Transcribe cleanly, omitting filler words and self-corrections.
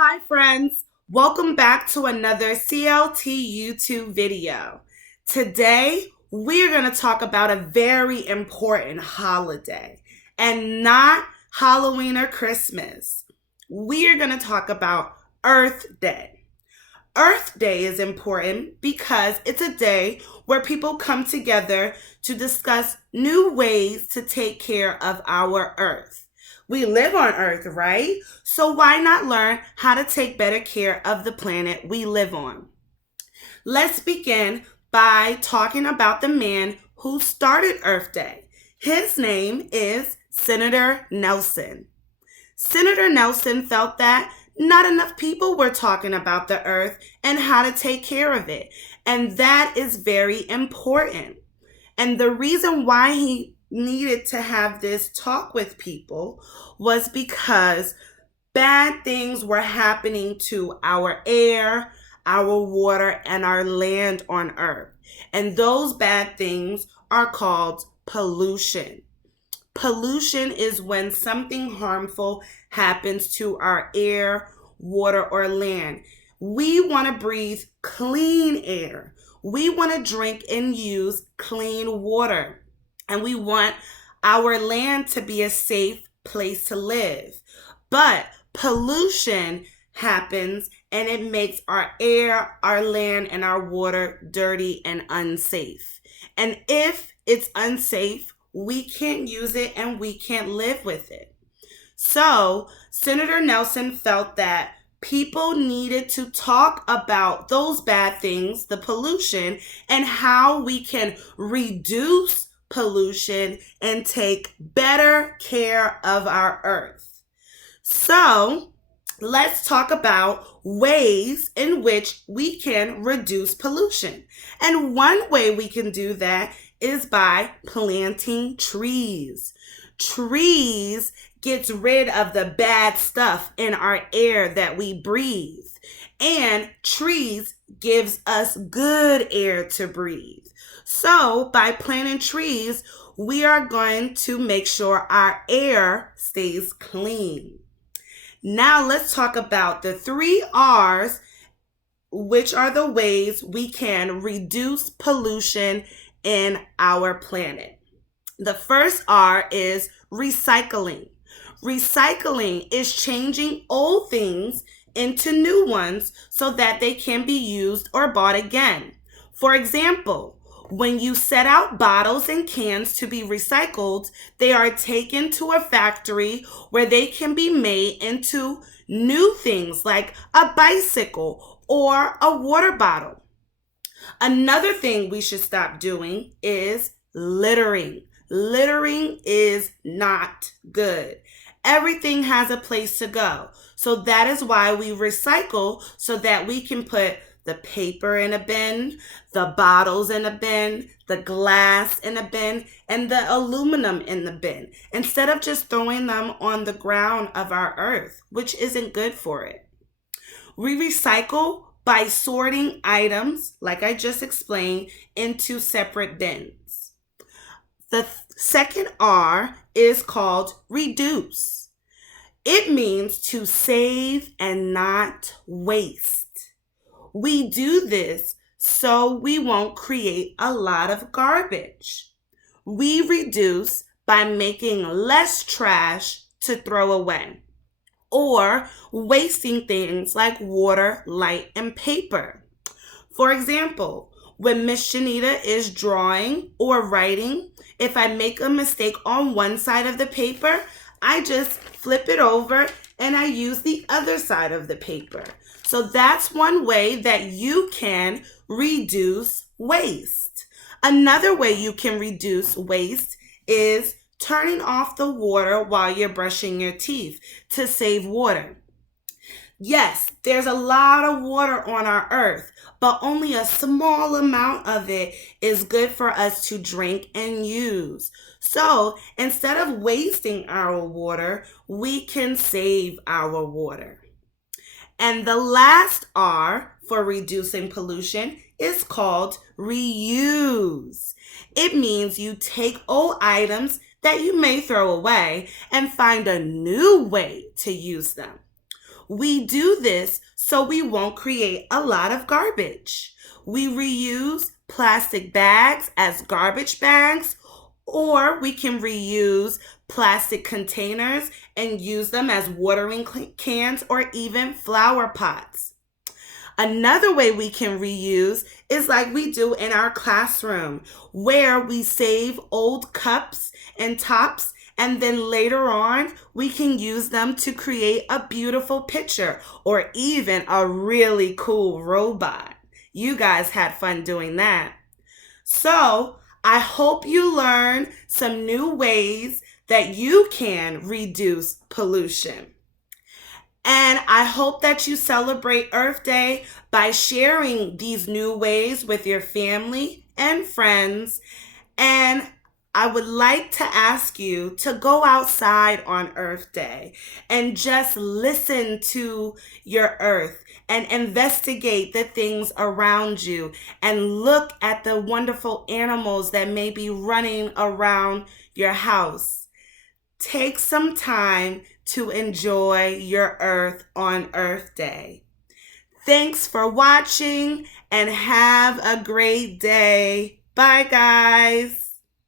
Hi friends, welcome back to another CLT YouTube video. Today, we're going to talk about a very important holiday and not Halloween or Christmas. We're going to talk about Earth Day. Earth Day is important because it's a day where people come together to discuss new ways to take care of our Earth. We live on Earth, right? So why not learn how to take better care of the planet we live on? Let's begin by talking about the man who started Earth Day. His name is Senator Nelson. Senator Nelson felt that not enough people were talking about the earth and how to take care of it. And that is very important. And the reason why he needed to have this talk with people was because bad things were happening to our air, our water, and our land on earth. And those bad things are called pollution. Pollution is when something harmful happens to our air, water, or land. We want to breathe clean air. We want to drink and use clean water. And we want our land to be a safe place to live. But pollution happens and it makes our air, our land, and our water dirty and unsafe. And if it's unsafe, we can't use it and we can't live with it. So, Senator Nelson felt that people needed to talk about those bad things, the pollution, and how we can reduce pollution and take better care of our earth. So, let's talk about ways in which we can reduce pollution. And one way we can do that is by planting trees. Trees gets rid of the bad stuff in our air that we breathe. And trees gives us good air to breathe. So by planting trees, we are going to make sure our air stays clean. Now let's talk about the 3 R's, which are the ways we can reduce pollution in our planet. The first R is recycling. Recycling is changing old things into new ones so that they can be used or bought again. For example, when you set out bottles and cans to be recycled, they are taken to a factory where they can be made into new things like a bicycle or a water bottle. Another thing we should stop doing is littering. Littering is not good. Everything has a place to go. So that is why we recycle, so that we can put the paper in a bin, the bottles in a bin, the glass in a bin, and the aluminum in the bin, instead of just throwing them on the ground of our earth, which isn't good for it. We recycle by sorting items, like I just explained, into separate bins. The second R is called reduce. It means to save and not waste. We do this so we won't create a lot of garbage. We reduce by making less trash to throw away, or wasting things like water, light, and paper. For example, when Miss Shanita is drawing or writing, if I make a mistake on one side of the paper, I just flip it over and I use the other side of the paper. So that's one way that you can reduce waste. Another way you can reduce waste is turning off the water while you're brushing your teeth to save water. Yes, there's a lot of water on our earth, but only a small amount of it is good for us to drink and use. So instead of wasting our water, we can save our water. And the last R for reducing pollution is called reuse. It means you take old items that you may throw away and find a new way to use them. We do this so we won't create a lot of garbage. We reuse plastic bags as garbage bags, or we can reuse plastic containers and use them as watering cans or even flower pots. Another way we can reuse is like we do in our classroom, where we save old cups and tops, and then later on we can use them to create a beautiful picture or even a really cool robot. You guys had fun doing that. So I hope you learn some new ways that you can reduce pollution. And I hope that you celebrate Earth Day by sharing these new ways with your family and friends. And I would like to ask you to go outside on Earth Day and just listen to your earth and investigate the things around you and look at the wonderful animals that may be running around your house. Take some time to enjoy your earth on Earth Day. Thanks for watching and have a great day. Bye, guys.